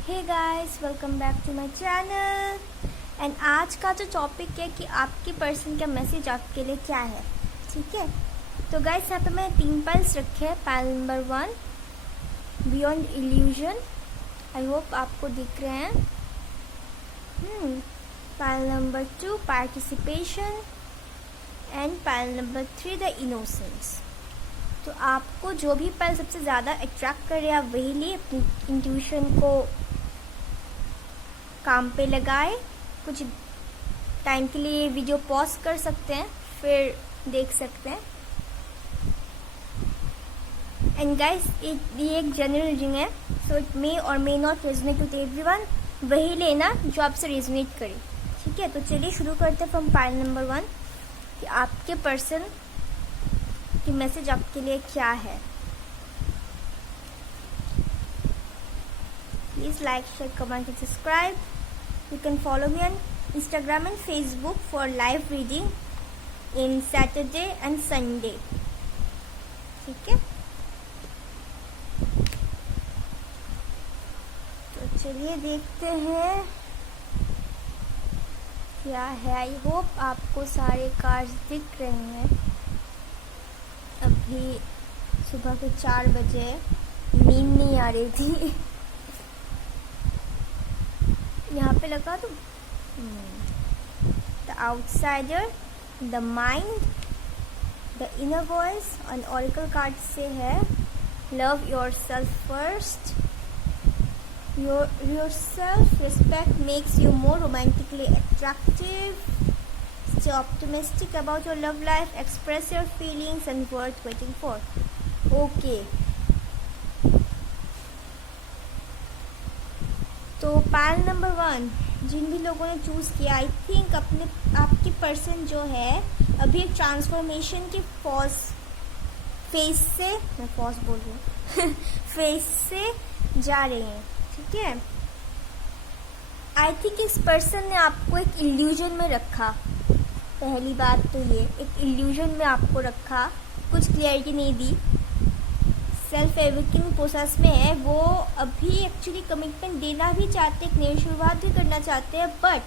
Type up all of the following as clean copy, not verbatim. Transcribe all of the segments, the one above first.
Hey guys, welcome back to my channel. And आज का जो टॉपिक है कि आपकी पर्सन का मैसेज आपके लिए क्या है। ठीक है, तो गाइस यहाँ पे मैंने 3 पाइल्स रखे हैं। Pile number 1 beyond illusion, I hope आपको दिख रहे हैं। Pile number 2 participation and pile number 3 the innocence. तो आपको जो भी पाइल सबसे ज़्यादा अट्रैक्ट कर रहे हैं आप वही लिए, अपनी इंट्यूशन को काम पे लगाए। कुछ टाइम के लिए वीडियो पॉज कर सकते हैं, फिर देख सकते हैं। एंड गाइस, ये एक जनरल रीडिंग है, सो इट मे और may not resonate with everyone. वही लेना जो आपसे रेजोनेट करे। ठीक है, तो चलिए शुरू करते हैं फ्रॉम पाइल नंबर 1 कि आपके पर्सन की मैसेज आपके लिए क्या है। Please like, share, comment and subscribe. You can follow me on Instagram and Facebook for live reading in Saturday and Sunday. ठीक है, तो चलिए देखते हैं क्या है। आई होप आपको सारे कार्ड्स दिख रहे हैं। अभी सुबह के 4 बजे, नींद नहीं आ रही थी। यहाँ पे लगा दूँ the outsider, the mind, the inner voice. और ऑरिकल कार्ड से है love your self first. Your self respect makes you more romantically attractive. Stay optimistic about your love life. Express your feelings and worth waiting for. Okay. तो pile number 1 जिन भी लोगों ने choose किया, I think आपकी person जो है अभी एक ट्रांसफॉर्मेशन के फेज से, मैं फॉस बोल रही हूँ फेज से जा रहे हैं। ठीक है, आई थिंक इस पर्सन ने आपको एक इल्यूजन में रखा। पहली बात तो ये, एक इल्यूजन में आपको रखा, कुछ क्लियरिटी नहीं दी। सेल्फ एवेकनिंग प्रोसेस में है वो। अभी एक्चुअली कमिटमेंट देना भी चाहते हैं, एक नई शुरुआत भी करना चाहते हैं, बट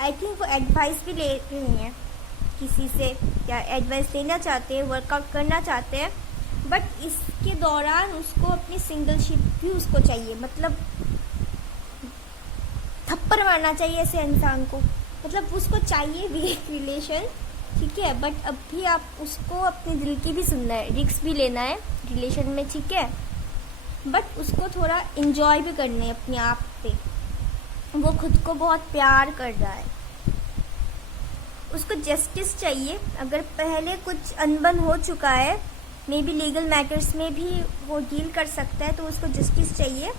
आई थिंक वो एडवाइस भी ले रहे हैं किसी से, या एडवाइस लेना चाहते हैं, वर्कआउट करना चाहते हैं। बट इसके दौरान उसको अपनी सिंगलशिप भी उसको चाहिए, मतलब थप्पड़ मारना चाहिए ऐसे इंसान को, मतलब उसको चाहिए भी एक रिलेशन। ठीक है, बट अभी आप उसको अपने दिल की भी सुनना है, रिस्क भी लेना है रिलेशन में। ठीक है, बट उसको थोड़ा इंजॉय भी करना है अपने आप पे। वो खुद को बहुत प्यार कर रहा है, उसको जस्टिस चाहिए। अगर पहले कुछ अनबन हो चुका है, मे बी लीगल मैटर्स में भी वो डील कर सकता है, तो उसको जस्टिस चाहिए,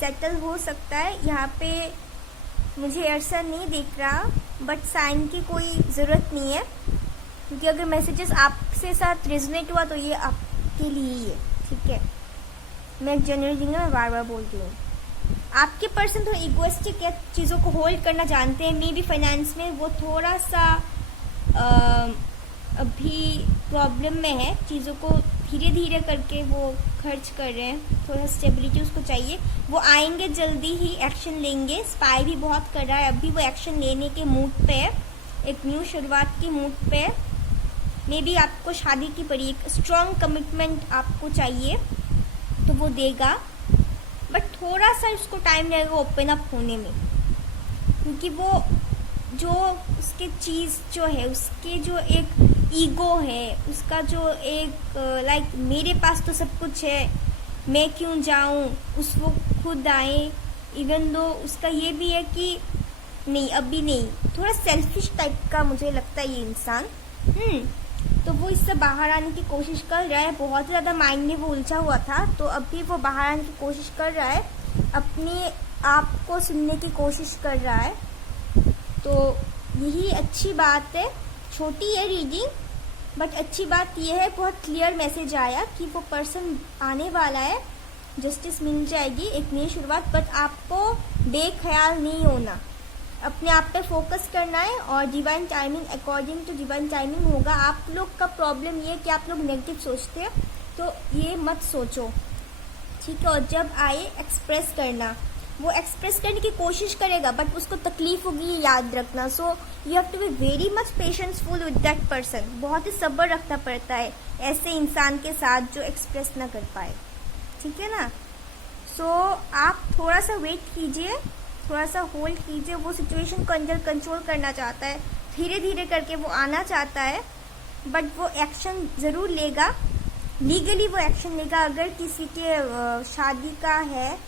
सेटल हो सकता है। यहाँ पे मुझे ऐसा नहीं दिख रहा, बट साइन की कोई ज़रूरत नहीं है, क्योंकि अगर मैसेजेस आपसे साथ रेजोनेट हुआ तो ये आपके लिए ही है। ठीक है, मैं जनरल रीडिंग में बार बार बोलती हूँ। आपके पर्सन थोड़ा इगोइस्टिक है, चीज़ों को होल्ड करना जानते हैं। मे बी फाइनेंस में वो थोड़ा सा अभी प्रॉब्लम में है, चीज़ों को धीरे धीरे करके वो खर्च कर रहे हैं, थोड़ा स्टेबिलिटी उसको चाहिए। वो आएंगे जल्दी ही, एक्शन लेंगे। स्पाई भी बहुत कर रहा है, अभी वो एक्शन लेने के मूड पे है, एक न्यू शुरुआत की मूड पे है। मे बी आपको शादी की पड़ी, एक स्ट्रॉन्ग कमिटमेंट आपको चाहिए, तो वो देगा, बट थोड़ा सा उसको टाइम लगेगा ओपन अप होने में, क्योंकि वो जो उसके चीज़ जो है, उसके जो एक ईगो है, उसका जो एक लाइक मेरे पास तो सब कुछ है, मैं क्यों जाऊं, वो खुद आए। इवन दो उसका ये भी है कि नहीं अभी नहीं, थोड़ा सेल्फिश टाइप का मुझे लगता है ये इंसान। तो वो इससे बाहर आने की कोशिश कर रहा है। बहुत ज़्यादा माइंड में वो उलझा हुआ था, तो अभी वो बाहर आने की कोशिश कर रहा है, अपने आप को सुनने की कोशिश कर रहा है। तो यही अच्छी बात है। छोटी है रीडिंग, बट अच्छी बात यह है बहुत क्लियर मैसेज आया कि वो पर्सन आने वाला है, जस्टिस मिल जाएगी, एक नई शुरुआत। बट आपको बेख्याल नहीं होना, अपने आप पे फोकस करना है, और divine timing, according to divine timing होगा। आप लोग का प्रॉब्लम ये है कि आप लोग नेगेटिव सोचते हैं, तो ये मत सोचो। ठीक है, और जब आए एक्सप्रेस करना, वो एक्सप्रेस करने की कोशिश करेगा बट उसको तकलीफ होगी, ये याद रखना। So you have to be very much patienceful with that person. बहुत ही सब्र रखना पड़ता है ऐसे इंसान के साथ जो एक्सप्रेस ना कर पाए, ठीक है ना। सो आप थोड़ा सा वेट कीजिए, थोड़ा सा होल्ड कीजिए। वो सिचुएशन को अंदर कंट्रोल करना चाहता है, धीरे धीरे करके वो आना चाहता है, बट वो एक्शन ज़रूर लेगा, लीगली वो एक्शन लेगा। अगर किसी के शादी का है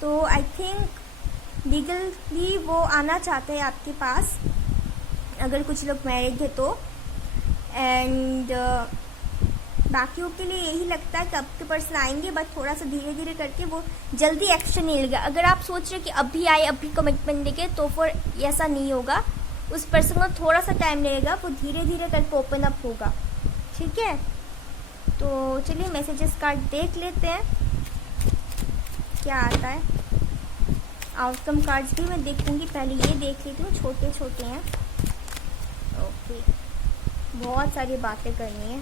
तो आई थिंक लीगली वो आना चाहते हैं आपके पास, अगर कुछ लोग मैरिड है तो। एंड बाकियों के लिए यही लगता है कि आपके पर्सन आएंगे, बट थोड़ा सा धीरे धीरे करके वो जल्दी एक्शन नहीं लेगा। अगर आप सोच रहे हो कि अभी आए अभी कमिटमेंट देंगे तो फिर ऐसा नहीं होगा। उस पर्सन को थोड़ा सा टाइम लगेगा, वो धीरे धीरे करके ओपन अप होगा, ठीक है। तो चलिए मैसेजेस कार्ड देख लेते हैं क्या आता है। आउटकम कार्ड्स भी मैं देखूंगी, पहले ये देख लेती हूँ, छोटे छोटे हैं। ओके, बहुत सारी बातें करनी है,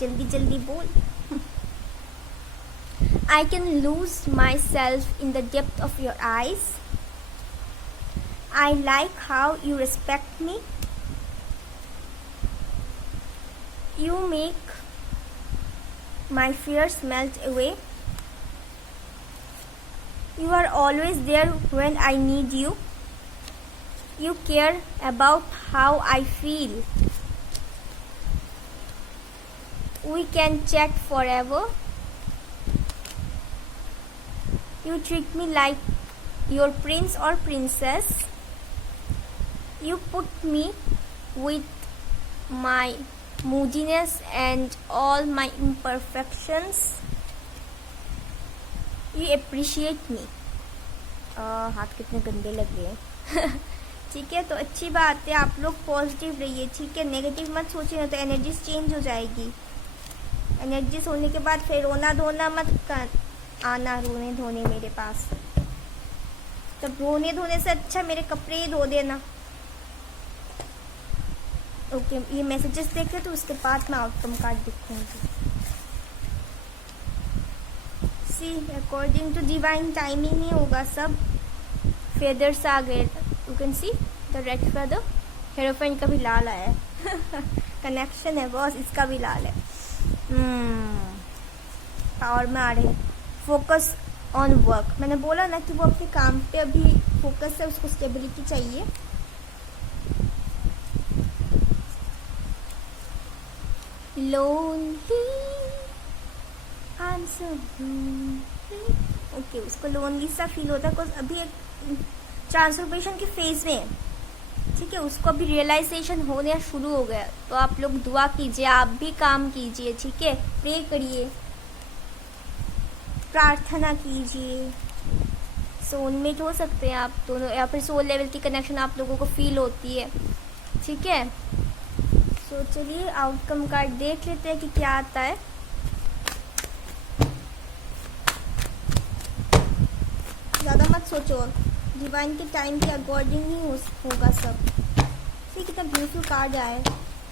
जल्दी जल्दी बोल। I can lose myself in the depth of your eyes. I like how you respect me. You make my fears melt away. You are always there when I need you. You care about how I feel. We can chat forever. You treat me like your prince or princess. You put me with my moodiness and all my imperfections. You appreciate me. हाथ कितने गंदे लग रहे हैं। ठीक है, तो अच्छी बात है, आप लोग पॉजिटिव रहिए, ठीक है। नेगेटिव मत सोचिए, नहीं तो एनर्जीज चेंज हो जाएगी। एनर्जीज होने के बाद फिर रोना धोना मत कर आना, रोने धोने मेरे पास। तब रोने धोने से अच्छा मेरे कपड़े ही धो देना। ओके, ये मैसेजेस देखे तो उसके बाद मैं आउटकम कार्ड दिखूंगी। See according to divine timing ही होगा सब। फेदर्स आ गए, you can see the red feather. Hierophant का भी लाल आया है। कनेक्शन है बॉस, इसका भी लाल है। पावर में आ रहे हैं। फोकस ऑन वर्क, मैंने बोला ना कि वो अपने काम पे अभी फोकस है, उसको स्टेबिलिटी चाहिए। लोनली आंसर, ओके, उसको लोनली सा फील होता है, बिकॉज अभी एक ट्रांसफॉर्मेशन के फेज में है, ठीक है। उसको अभी रियलाइजेशन होने शुरू हो गया। तो आप लोग दुआ कीजिए, आप भी काम कीजिए, ठीक है। प्रे करिए, प्रार्थना कीजिए। सोलमेट हो सकते हैं आप दोनों, या फिर सोल लेवल की कनेक्शन आप लोगों को फील होती है, ठीक है। तो चलिए आउटकम कार्ड देख लेते हैं कि क्या आता है। ज़्यादा मत सोचो, डिवाइन के टाइम के अकॉर्डिंग ही होगा सब। ठीक, कितना ब्यूटीफुल कार्ड आया है।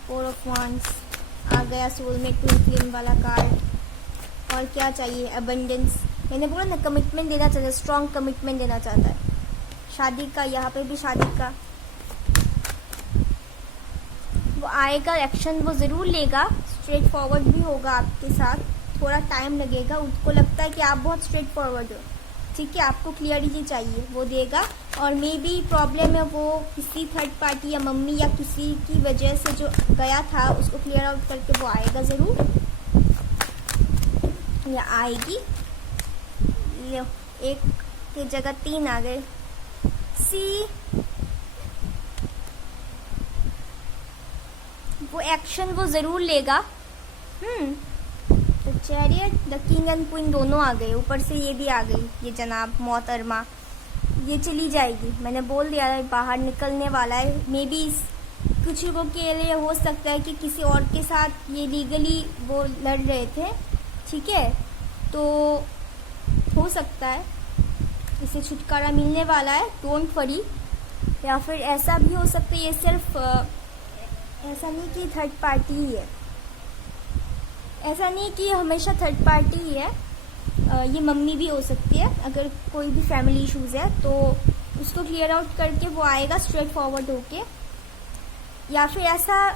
4 ऑफ वांड्स आ गया, सोलमेट ट्विन फ्लेम वाला कार्ड। और क्या चाहिए? अबंडेंस। मैंने बोला ना, कमिटमेंट देना चाहता है, स्ट्रॉन्ग कमिटमेंट देना चाहता है। शादी का, यहाँ पे भी शादी का वो आएगा, एक्शन वो ज़रूर लेगा। स्ट्रेट फॉरवर्ड भी होगा आपके साथ, थोड़ा टाइम लगेगा। उसको लगता है कि आप बहुत स्ट्रेट फॉरवर्ड हो, ठीक है, आपको क्लियरिटी चाहिए, वो देगा। और मे बी प्रॉब्लम है वो किसी थर्ड पार्टी या मम्मी या किसी की वजह से जो गया था, उसको क्लियर आउट करके वो आएगा ज़रूर, या आएगी। ये एक की जगह 3 आ गए। सी, वो एक्शन वो ज़रूर लेगा। तो chariot, the king and queen दोनों आ गए, ऊपर से ये भी आ गई, ये जनाब मोहतरमा। ये चली जाएगी, मैंने बोल दिया है, बाहर निकलने वाला है। मे बी कुछ लोगों के लिए हो सकता है कि किसी और के साथ ये लीगली वो लड़ रहे थे, ठीक है, तो हो सकता है इसे छुटकारा मिलने वाला है, डोंट वरी। या फिर ऐसा भी हो सकता है ये सिर्फ ऐसा नहीं कि थर्ड पार्टी ही है, ऐसा नहीं कि हमेशा थर्ड पार्टी ही है। ये मम्मी भी हो सकती है, अगर कोई भी फैमिली इश्यूज है तो उसको क्लियर आउट करके वो आएगा स्ट्रेट फॉरवर्ड होके। या फिर ऐसा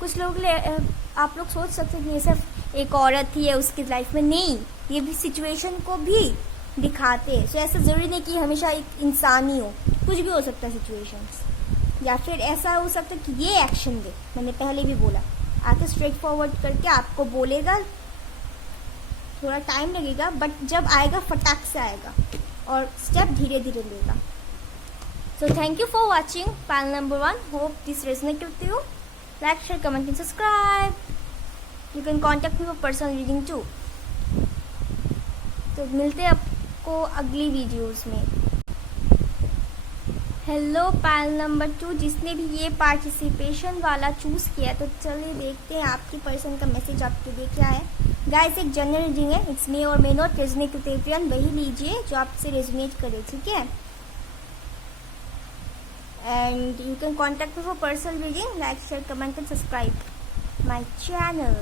कुछ लोग आप लोग सोच सकते हैं कि ये सिर्फ एक औरत ही है उसकी लाइफ में, नहीं, ये भी सिचुएशन को भी दिखाते हैं। सो ऐसा ज़रूरी नहीं कि हमेशा एक इंसान ही हो, कुछ भी हो सकता है सिचुएशंस। या फिर ऐसा हो सकता है कि ये एक्शन दे, मैंने पहले भी बोला, आके स्ट्रेट फॉरवर्ड करके आपको बोलेगा, थोड़ा टाइम लगेगा बट जब आएगा फटाक से आएगा और स्टेप धीरे धीरे लेगा। So thank you for watching pile number 1। Hope this resonate with you. Like, share, comment and subscribe. You can contact me for personal reading too. तो मिलते हैं आपको अगली वीडियोस में। हेलो पाइल नंबर 2, जिसने भी ये पार्टिसिपेशन वाला चूज़ किया, तो चलिए देखते हैं आपकी पर्सन का मैसेज आपके लिए क्या है। गाइस, एक जनरल रीडिंग है, इट्स मे और may not resonate with everyone, वही लीजिए जो आपसे रेजोनेट करे, ठीक है। And you can contact me for personal reading. Like, share, comment and subscribe my channel.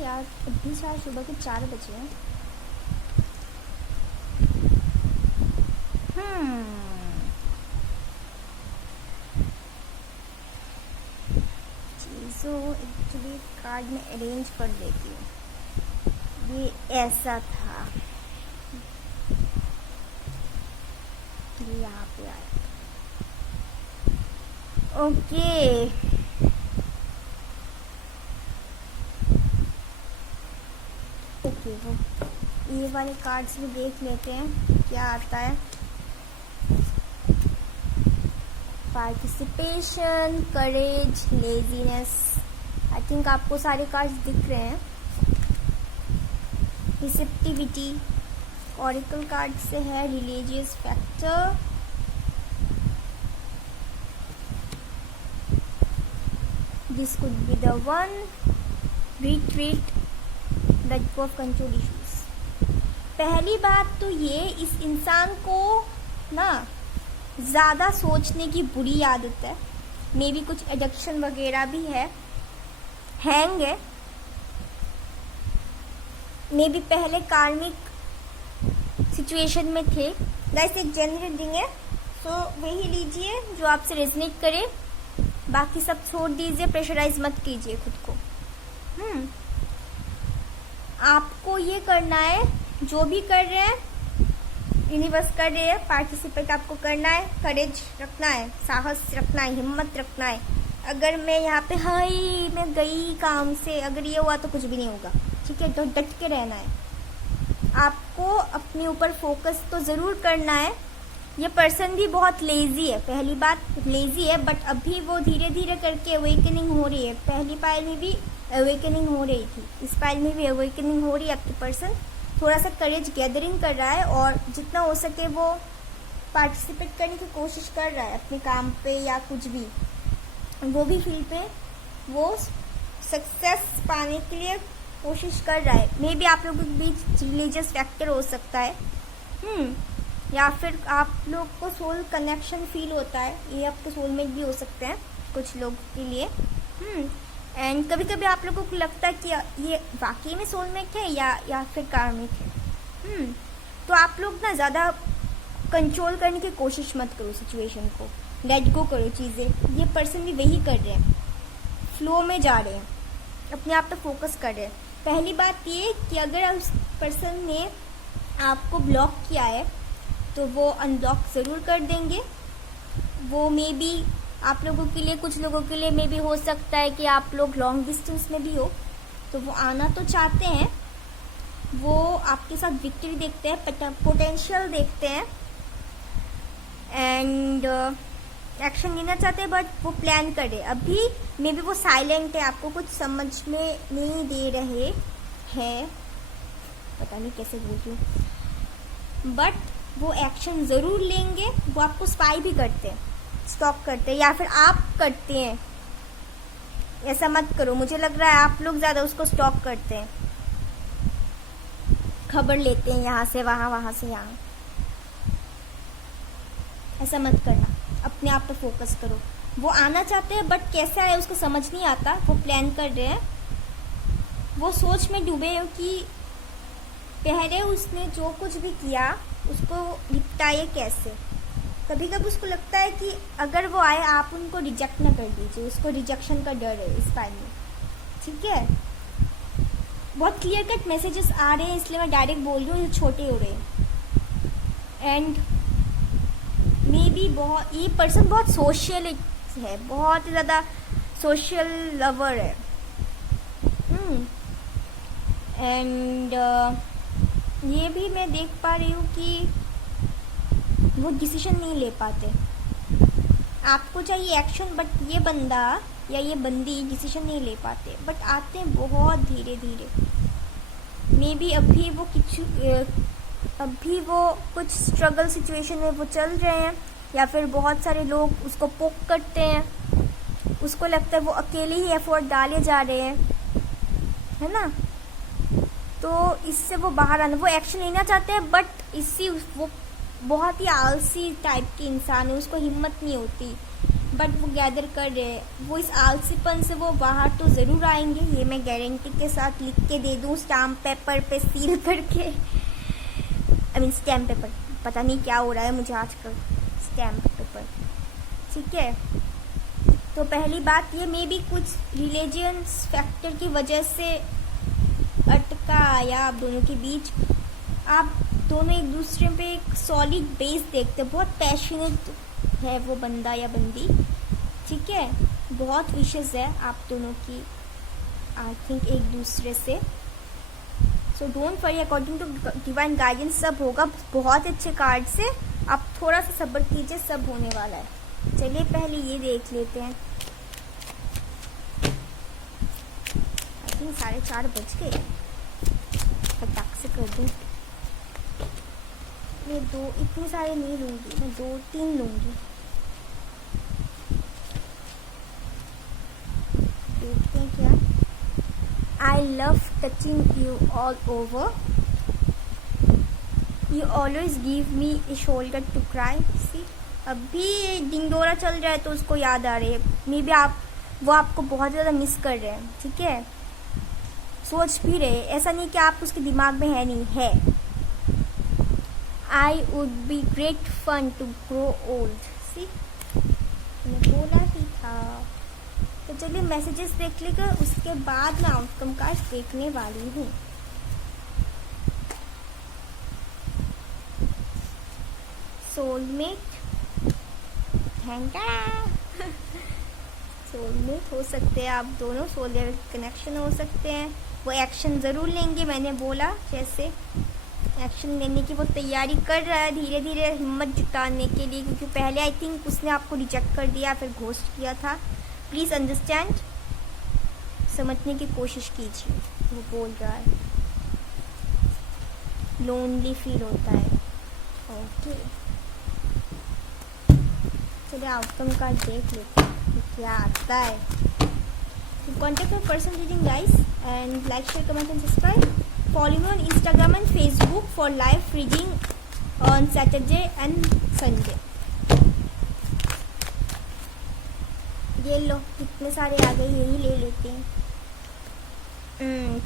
यार अभी शायद सुबह के 4 बजे हैं। चीज़ों एक्चुअली कार्ड में अरेंज कर देती हूँ। ये ऐसा था, ये यहाँ पे आया। ओके, वो ये वाले कार्ड्स भी देख लेते हैं क्या आता है। Participation, courage, laziness, I think आपको सारे कार्ड्स दिख रहे हैं। रिसेप्टिविटी, ऑरिकल कार्ड से है religious factor, this could be the one, retreat, let go of control issues. पहली बात तो ये, इस इंसान को ना ज़्यादा सोचने की बुरी आदत है, मे बी कुछ एडिक्शन वगैरह भी है, हैंग है, मे बी पहले कार्मिक सिचुएशन में थे। गाइस, एक जनरल रीडिंग है, सो वही लीजिए जो आपसे रेजोनेट करे, बाकी सब छोड़ दीजिए, प्रेशराइज मत कीजिए खुद को। आपको ये करना है, जो भी कर रहे हैं यूनिवर्स कर रहे हैं, पार्टिसिपेट आपको करना है, करेज रखना है, साहस रखना है, हिम्मत रखना है। अगर मैं यहाँ पे हाई मैं गई काम से, अगर ये हुआ तो कुछ भी नहीं होगा, ठीक है। तो डट के रहना है, आपको अपने ऊपर फोकस तो ज़रूर करना है। ये पर्सन भी बहुत लेजी है, पहली बात लेजी है, बट अभी वो धीरे धीरे करके अवेकनिंग हो रही है। पहली पाइल में भी अवेकनिंग हो रही थी, इस पाइल में भी अवेकनिंग हो रही है। आपकी पर्सन थोड़ा सा करेज गैदरिंग कर रहा है और जितना हो सके वो पार्टिसिपेट करने की कोशिश कर रहा है अपने काम पे या कुछ भी, वो भी फील्ड पे वो सक्सेस पाने के लिए कोशिश कर रहा है। मे बी आप लोगों के बीच रिलीजियस फैक्टर हो सकता है, या फिर आप लोग को सोल कनेक्शन फील होता है, ये आपके सोलमेट भी हो सकते हैं कुछ लोग के लिए। एंड कभी कभी आप लोगों को लगता है कि ये वाकई में सोलमेट है या फिर कार्मिक है। तो आप लोग ना ज़्यादा कंट्रोल करने की कोशिश मत करो सिचुएशन को, लेट गो करो चीज़ें। ये पर्सन भी वही कर रहे हैं, फ्लो में जा रहे हैं, अपने आप पे फोकस कर रहे हैं। पहली बात ये कि अगर उस पर्सन ने आपको ब्लॉक किया है तो वो अनब्लॉक ज़रूर कर देंगे। वो मे बी आप लोगों के लिए, कुछ लोगों के लिए मे बी हो सकता है कि आप लोग लॉन्ग डिस्टेंस में भी हो, तो वो आना तो चाहते हैं, वो आपके साथ विक्ट्री देखते हैं, पोटेंशियल देखते हैं एंड एक्शन लेना चाहते हैं, बट वो प्लान करे। अभी मे बी वो साइलेंट है, आपको कुछ समझ में नहीं दे रहे हैं, पता नहीं कैसे बोल रही हूँ, बट वो एक्शन ज़रूर लेंगे। वो आपको स्पाई भी करते हैं, स्टॉक करते हैं, या फिर आप करते हैं। ऐसा मत करो, मुझे लग रहा है आप लोग ज़्यादा उसको स्टॉक करते हैं, खबर लेते हैं यहाँ से वहाँ, वहाँ से यहाँ। ऐसा मत करना, अपने आप पे फोकस करो, वो आना चाहते हैं बट कैसे आए उसको समझ नहीं आता, वो प्लान कर रहे हैं, वो सोच में डूबे हैं कि पहले उसने जो कुछ भी किया उसको निपटाए कैसे। कभी कभी उसको लगता है कि अगर वो आए आप उनको रिजेक्ट ना कर दीजिए, उसको रिजेक्शन का डर है इस टाइम में, ठीक है। बहुत क्लियर कट मैसेजेस आ रहे हैं इसलिए मैं डायरेक्ट बोल रही हूँ, ये छोटे हो रहे हैं। एंड मे बी बहुत ये पर्सन बहुत सोशल है, बहुत ही ज़्यादा सोशल लवर है। एंड ये भी मैं देख पा रही हूँ कि वो डिसीजन नहीं ले पाते। आपको चाहिए एक्शन बट ये बंदा या ये बंदी डिसीजन नहीं ले पाते, बट आते हैं बहुत धीरे धीरे। मे बी अभी वो कुछ स्ट्रगल सिचुएशन में वो चल रहे हैं, या फिर बहुत सारे लोग उसको पोक करते हैं, उसको लगता है वो अकेले ही एफर्ट डाले जा रहे हैं, है ना। तो इससे वो बाहर आना, वो एक्शन लेना चाहते हैं बट इससे वो बहुत ही आलसी टाइप के इंसान है, उसको हिम्मत नहीं होती, बट वो गैदर कर रहे हैं। वो इस आलसीपन से वो बाहर तो ज़रूर आएंगे, ये मैं गारंटी के साथ लिख के दे दूँ, स्टैम्प पेपर पे सील करके। आई मीन स्टैम्प पेपर, पता नहीं क्या हो रहा है मुझे आजकल, स्टैम्प पेपर, ठीक है। तो पहली बात ये, मे बी कुछ रिलीजियस फैक्टर की वजह से अटका आया आप दोनों के बीच। आप दोनों एक दूसरे पे एक सॉलिड बेस देखते, बहुत पैशनेट है वो बंदा या बंदी, ठीक है। बहुत विशेष है आप दोनों की, आई थिंक एक दूसरे से। So don't worry, according to divine guidance सब होगा बहुत अच्छे कार्ड से। आप थोड़ा सा सब्र कीजिए, सब होने वाला है। चलिए पहले ये देख लेते हैं। आई थिंक 4:30 बज गए, फटाक से कर दूँ। मैं दो इतने सारे नहीं लूँगी, मैं 2-3 लूँगी। देखते हैं क्या। I love touching you all over, you always give me a shoulder to cry. See अभी डिंडोरा चल रहा है तो उसको याद आ रही है, मे बी वो आपको बहुत ज़्यादा मिस कर रहे हैं, ठीक है। सोच भी रहे, ऐसा नहीं कि आप उसके दिमाग में है, नहीं है। I would be great fun to grow old. See, मैं बोला ही था। तो चलिए मैसेजेस देख लेकर उसके बाद मैं आउटकम कार्ड देखने वाली हूँ। सोलमेट, सोलमेट हो सकते हैं आप दोनों, सोल लेवल कनेक्शन हो सकते हैं। वो एक्शन ज़रूर लेंगे, मैंने बोला जैसे एक्शन लेने की वो तैयारी कर रहा है धीरे धीरे, हिम्मत जुटाने के लिए, क्योंकि पहले आई थिंक उसने आपको रिजेक्ट कर दिया, फिर घोस्ट किया था। प्लीज़ अंडरस्टैंड, समझने की कोशिश कीजिए। वो बोल रहा है लोनली फील होता है, ओके। चलिए आउटकम कार्ड देख लेते हैं क्या आता है। Contact my person reading guys, and like, share, comment and subscribe. Follow me on Instagram and Facebook for live reading on Saturday and Sunday. ये लो, कितने सारे आ गए, यही ले लेते हैं।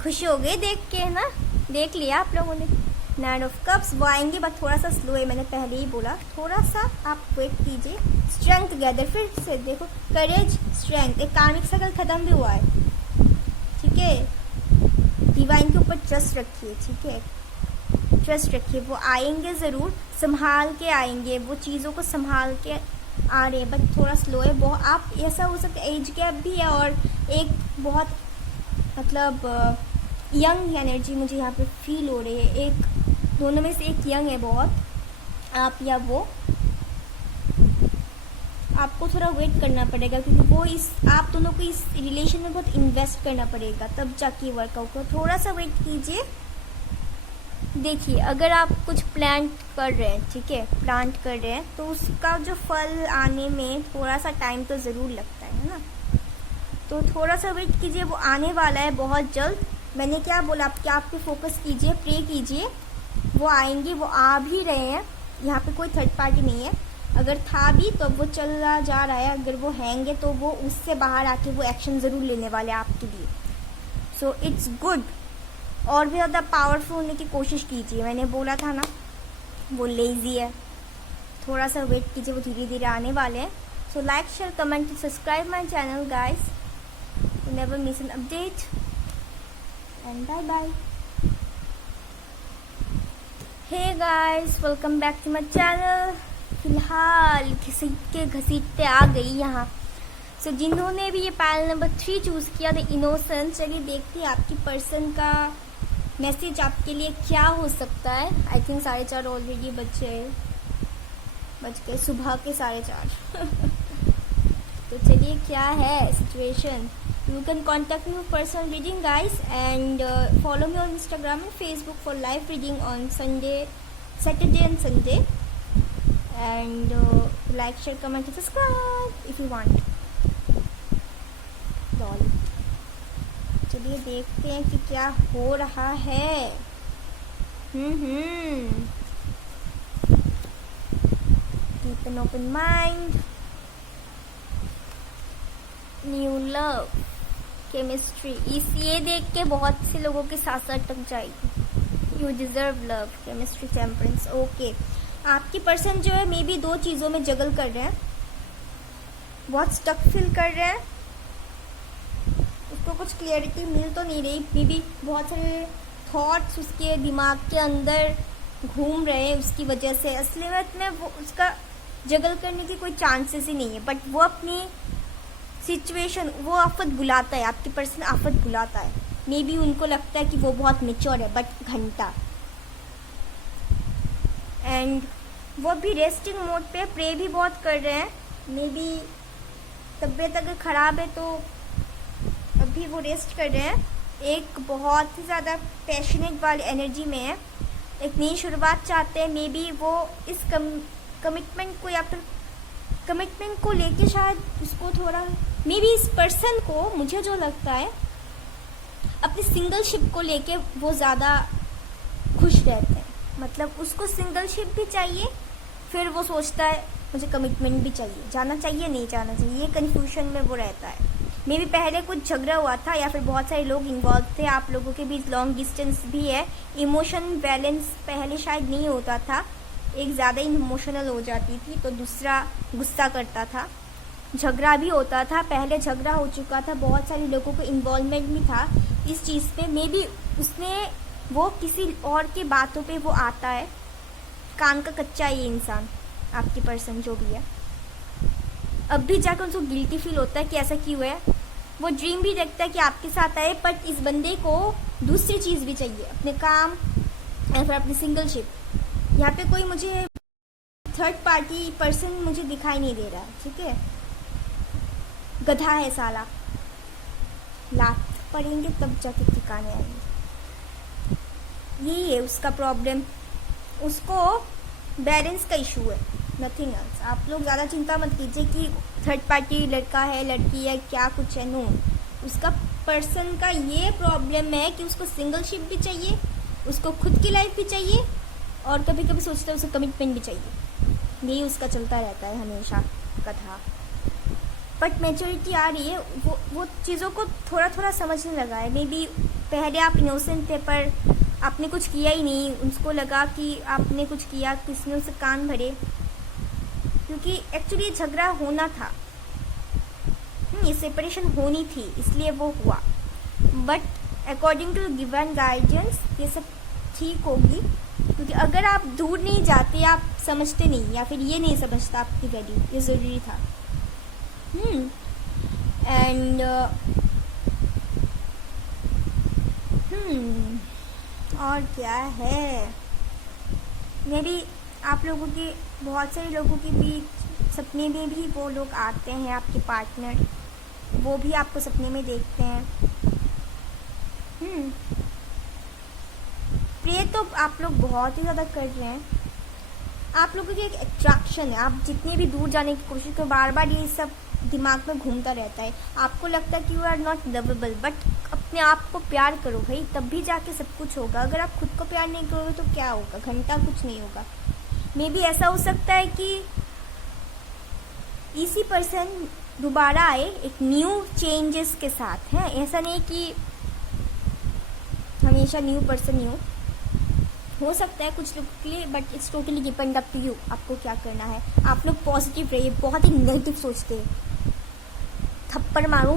खुशी हो गई देख के, है ना। देख लिया आप लोगों ने। 9 ऑफ कप्स, वो आएंगे बट थोड़ा सा स्लो है, मैंने पहले ही बोला, थोड़ा सा आप वेट कीजिए। स्ट्रेंथ गैदर, फिर से देखो, करेज, स्ट्रेंथ, एक कार्मिक साइकिल खत्म भी हुआ है, ठीक है। डिवाइन के ऊपर ट्रस्ट रखिए, ठीक है, ट्रस्ट रखिए। वो आएंगे ज़रूर, संभाल के आएंगे, वो चीज़ों को संभाल के आ रहे हैं, बट थोड़ा स्लो है। बहुत आप ऐसा हो सकता है एज गैप भी है, और एक बहुत मतलब यंग एनर्जी मुझे यहाँ पे फील हो रही है। एक दोनों में से एक यंग है बहुत, आप या वो। आपको थोड़ा वेट करना पड़ेगा, क्योंकि वो आप दोनों को इस रिलेशन में बहुत इन्वेस्ट करना पड़ेगा, तब जाके वर्कआउट हो। थोड़ा सा वेट कीजिए। देखिए, अगर आप कुछ प्लांट कर रहे हैं, ठीक है, प्लांट कर रहे हैं, तो उसका जो फल आने में थोड़ा सा टाइम तो ज़रूर लगता है ना। तो थोड़ा सा वेट कीजिए, वो आने वाला है बहुत जल्द। मैंने क्या बोला, आप पे फोकस कीजिए, प्रे कीजिए, वो आएंगे, वो आ भी रहे हैं। यहाँ पे कोई थर्ड पार्टी नहीं है, अगर था भी तो वो चला जा रहा है, अगर वो हैंग है तो वो उससे बाहर आके वो एक्शन ज़रूर लेने वाले आपके लिए। So it's good. और भी ज़्यादा पावरफुल होने की कोशिश कीजिए। मैंने बोला था ना वो लेज़ी है, थोड़ा सा वेट कीजिए, वो धीरे धीरे आने वाले हैं। So like share comment subscribe my channel guys, never miss an update and bye bye. Hey guys, welcome back to my channel. फिलहाल घसीटते आ गई यहाँ। सो जिन्होंने भी ये पैनल नंबर 3 चूज़ किया था, इनोसेंस, चलिए देखते हैं आपकी पर्सन का मैसेज आपके लिए क्या हो सकता है। आई थिंक 4:30 ऑलरेडी बज गए, सुबह के 4:30। तो चलिए क्या है situation. You can contact me for personal reading guys and follow me on Instagram and Facebook for live reading on Saturday and Sunday. And like, share, comment and subscribe if you want. चलिए देखते हैं कि क्या हो रहा है। Keep an open mind. New love, chemistry. ये देख के बहुत से लोगों के साथ अटक जाएगी। You deserve love, chemistry, temperance. Okay. आपकी पर्सन जो है मे बी 2 चीज़ों में जगल कर रहे हैं, बहुत स्टक फील कर रहे हैं, उसको कुछ क्लियरिटी मिल तो नहीं रही। मे बी बहुत सारे थॉट्स उसके दिमाग के अंदर घूम रहे हैं, उसकी वजह से असलियत में वो उसका जगल करने की कोई चांसेस ही नहीं है। बट वो अपनी सिचुएशन, वो आफत बुलाता है, आपकी पर्सन आफत बुलाता है। मे बी उनको लगता है कि वो बहुत मेच्योर है, बट घंटा। एंड वो भी रेस्टिंग मोड पे, प्रे भी बहुत कर रहे हैं। मे बी तबीयत अगर ख़राब है तो अभी वो रेस्ट कर रहे हैं। एक बहुत ही ज़्यादा पैशनेट वाली एनर्जी में है, एक नई शुरुआत चाहते हैं। मे बी वो इस कमिटमेंट को या फिर कमिटमेंट को लेके शायद उसको थोड़ा, मे बी इस पर्सन को, मुझे जो लगता है, अपनी सिंगलशिप को लेके वो ज़्यादा खुश रहते हैं। मतलब उसको सिंगलशिप भी चाहिए, फिर वो सोचता है मुझे कमिटमेंट भी चाहिए, जाना चाहिए नहीं जाना चाहिए, ये कन्फ्यूजन में वो रहता है। मे बी पहले कुछ झगड़ा हुआ था या फिर बहुत सारे लोग इन्वॉल्व थे, आप लोगों के बीच लॉन्ग डिस्टेंस भी है, इमोशन बैलेंस पहले शायद नहीं होता था, एक ज़्यादा इमोशनल हो जाती थी तो दूसरा गुस्सा करता था, झगड़ा भी होता था, पहले झगड़ा हो चुका था, बहुत सारे लोगों को इन्वॉल्वमेंट भी था इस चीज़ पे। मे बी उसने वो किसी और की बातों पे वो आता है, कान का कच्चा ये इंसान, आपकी पर्सन जो भी है। अब भी जाकर उसको गिल्टी फील होता है कि ऐसा क्यों है। वो ड्रीम भी देखता है कि आपके साथ आए, बट इस बंदे को दूसरी चीज़ भी चाहिए, अपने काम या फिर अपनी सिंगलशिप। यहाँ पे कोई मुझे थर्ड पार्टी पर्सन मुझे दिखाई नहीं दे रहा है, ठीक है। गधा है साला, लात पड़ेंगे तब जाके ठिकाने आएंगे। यही है उसका प्रॉब्लम, उसको बैलेंस का इशू है, नथिंग एल्स। आप लोग ज़्यादा चिंता मत कीजिए कि थर्ड पार्टी लड़का है, लड़की है, क्या कुछ है, नो। उसका पर्सन का ये प्रॉब्लम है कि उसको सिंगलशिप भी चाहिए, उसको खुद की लाइफ भी चाहिए, और कभी कभी सोचता है उसे कमिटमेंट भी चाहिए। यही उसका चलता रहता है हमेशा कथा। बट मैच्योरिटी आ रही है, वो चीज़ों को थोड़ा थोड़ा समझने लगा है। मे बी पहले आप इनोसेंट थे पर आपने कुछ किया ही नहीं, उसको लगा कि आपने कुछ किया, किसने उसे कान भरे, क्योंकि एक्चुअली झगड़ा होना था, ये सेपरेशन होनी थी, इसलिए वो हुआ। But according to given guidance ये सब ठीक होगी, क्योंकि अगर आप दूर नहीं जाते, आप समझते नहीं, या फिर ये नहीं समझता आपकी वैल्यू, ये ज़रूरी था। एंड और क्या है, मे बी आप लोगों के, बहुत सारे लोगों के बीच सपने में भी वो लोग आते हैं, आपके पार्टनर, वो भी आपको सपने में देखते हैं। प्रे तो आप लोग बहुत ही ज़्यादा कर रहे हैं, आप लोगों की एक अट्रैक्शन है, आप जितनी भी दूर जाने की कोशिश करो, बार बार ये सब दिमाग में घूमता रहता है। आपको लगता है कि you are not lovable, but अपने आप को प्यार करो भाई, तब भी जाके सब कुछ होगा। अगर आप खुद को प्यार नहीं करोगे तो क्या होगा, घंटा कुछ नहीं होगा। मे बी ऐसा हो सकता है कि इसी पर्सन दोबारा आए एक न्यू चेंजेस के साथ, है ऐसा नहीं कि हमेशा न्यू पर्सन ही हो सकता है कुछ लोग के लिए, but it's totally depend up to you, आपको क्या करना है। आप लोग पॉजिटिव रहिए, बहुत ही नेगेटिव सोचते हैं। थप्पड़ मारूं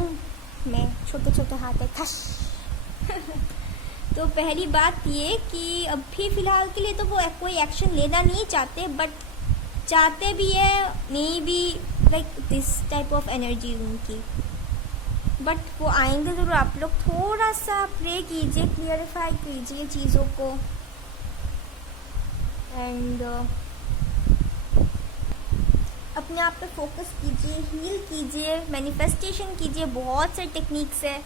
मैं, छोटे छोटे हाथ है, खश। तो पहली बात ये कि अभी फिलहाल के लिए तो वो कोई एक्शन लेना नहीं चाहते, बट चाहते भी है, may be like this type of energy उनकी, बट वो आएंगे ज़रूर। आप लोग थोड़ा सा प्रे कीजिए, क्लियरिफाई कीजिए चीज़ों को, एंड अपने आप पे फोकस कीजिए, हील कीजिए, मैनिफेस्टेशन कीजिए, बहुत से टेक्निक्स है,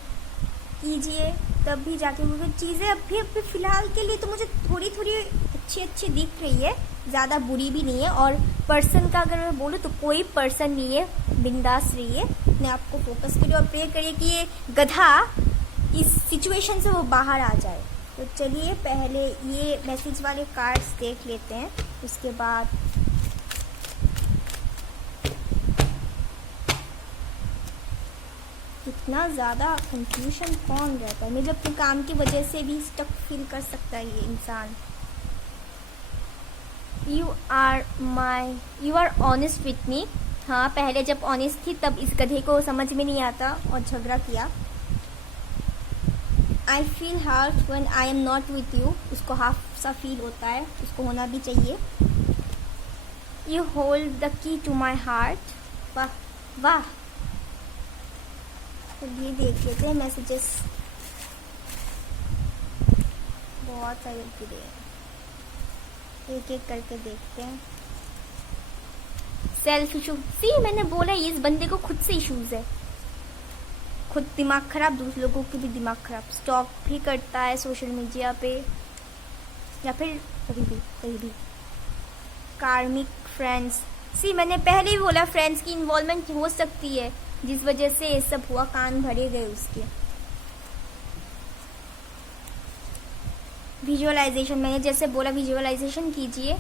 कीजिए, तब भी जाके वो चीज़ें अभी फ़िलहाल के लिए तो मुझे थोड़ी थोड़ी अच्छी दिख रही है, ज़्यादा बुरी भी नहीं है। और पर्सन का अगर मैं बोलूँ तो कोई पर्सन नहीं है, बिंदास रहिए, अपने आप को फोकस करिए और प्रे करिए कि ये गधा इस सिचुएशन से वो बाहर आ जाए। तो चलिए पहले ये मैसेज वाले कार्ड्स देख लेते हैं, उसके बाद इतना ज़्यादा कंफ्यूजन कौन रहता है, मुझे अपने काम की वजह से भी स्टक फील कर सकता है ये इंसान। You are honest with me. हाँ, पहले जब ऑनेस्ट थी तब इस गधे को समझ में नहीं आता और झगड़ा किया। I feel hurt when I am not with you, उसको हाफ सा फील होता है, उसको होना भी चाहिए। You hold the key to my heart. वाह वाह। तो ये देख लेते हैं मैसेजेस, बहुत सारे गिरे हैं, एक एक करके देखते हैं। सेल्फ इशू, सी मैंने बोला इस बंदे को खुद से इश्यूज है, खुद दिमाग खराब, दूसरे लोगों के भी दिमाग खराब, स्टॉक भी करता है सोशल मीडिया पे या फिर कहीं भी। कार्मिक फ्रेंड्स, सी मैंने पहले ही बोला फ्रेंड्स की इन्वॉल्वमेंट हो सकती है, जिस वजह से ये सब हुआ, कान भरे गए उसके। विजुअलाइजेशन, मैंने जैसे बोला विजुअलाइजेशन कीजिए।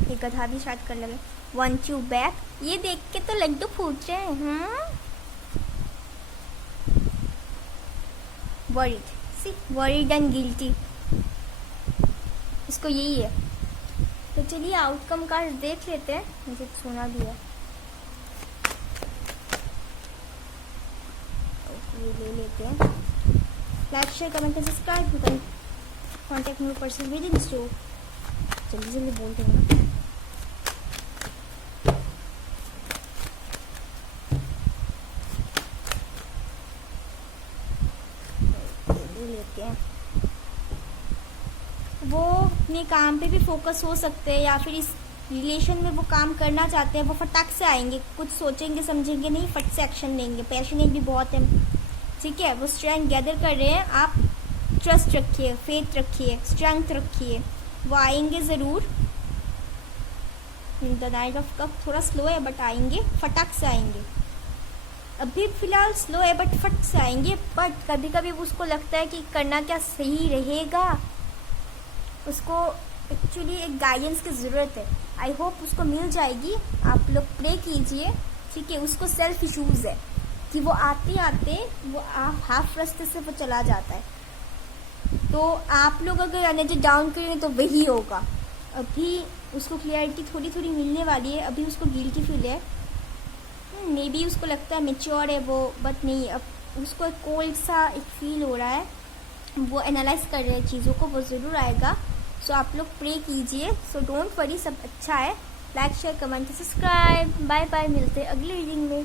ये गधा भी स्टार्ट कर लगे। वांट यू बैक, ये देख के तो लड्डू फूट रहे हैं। Worried, see worried and guilty, इसको यही है। तो चलिए आउटकम कार्ड देख लेते हैं, मुझे सोना भी है, ये ले लेते हैं। Like share comment and subscribe, you can contact me person with in store. जल्दी जल्दी बोलते हैं ना। लेते हैं, वो अपने काम पे भी फोकस हो सकते हैं, या फिर इस रिलेशन में वो काम करना चाहते हैं, वो फटाक से आएंगे, कुछ सोचेंगे समझेंगे नहीं, फट से एक्शन लेंगे। पैशनेट भी बहुत है, ठीक है, वो स्ट्रेंथ गैदर कर रहे हैं। आप ट्रस्ट रखिए, फेथ रखिए, स्ट्रेंथ रखिए, वो आएंगे ज़रूर। द नाइट ऑफ कप थोड़ा स्लो है बट आएंगे, फटाक से आएंगे। अभी फिलहाल स्लो है बट फट से आएंगे, बट कभी कभी उसको लगता है कि करना क्या सही रहेगा, उसको एक्चुअली एक गाइडेंस की ज़रूरत है। आई होप उसको मिल जाएगी, आप लोग प्रे कीजिए, ठीक है। उसको सेल्फ इश्यूज़ है कि वो आते आते वो हाफ रास्ते से वो चला जाता है, तो आप लोग अगर एनर्जी डाउन करें तो वही होगा। अभी उसको क्लियरिटी थोड़ी थोड़ी मिलने वाली है, अभी उसको गिल्टी फील है, मे बी उसको लगता है मेच्योर है वो, बट नहीं, अब उसको कोल्ड सा एक फील हो रहा है, वो एनालाइज कर रहे हैं चीज़ों को, वो ज़रूर आएगा। सो आप लोग प्रे कीजिए। सो डोंट वरी, सब अच्छा है। Like share comment subscribe, bye bye, मिलते हैं अगली रीडिंग में।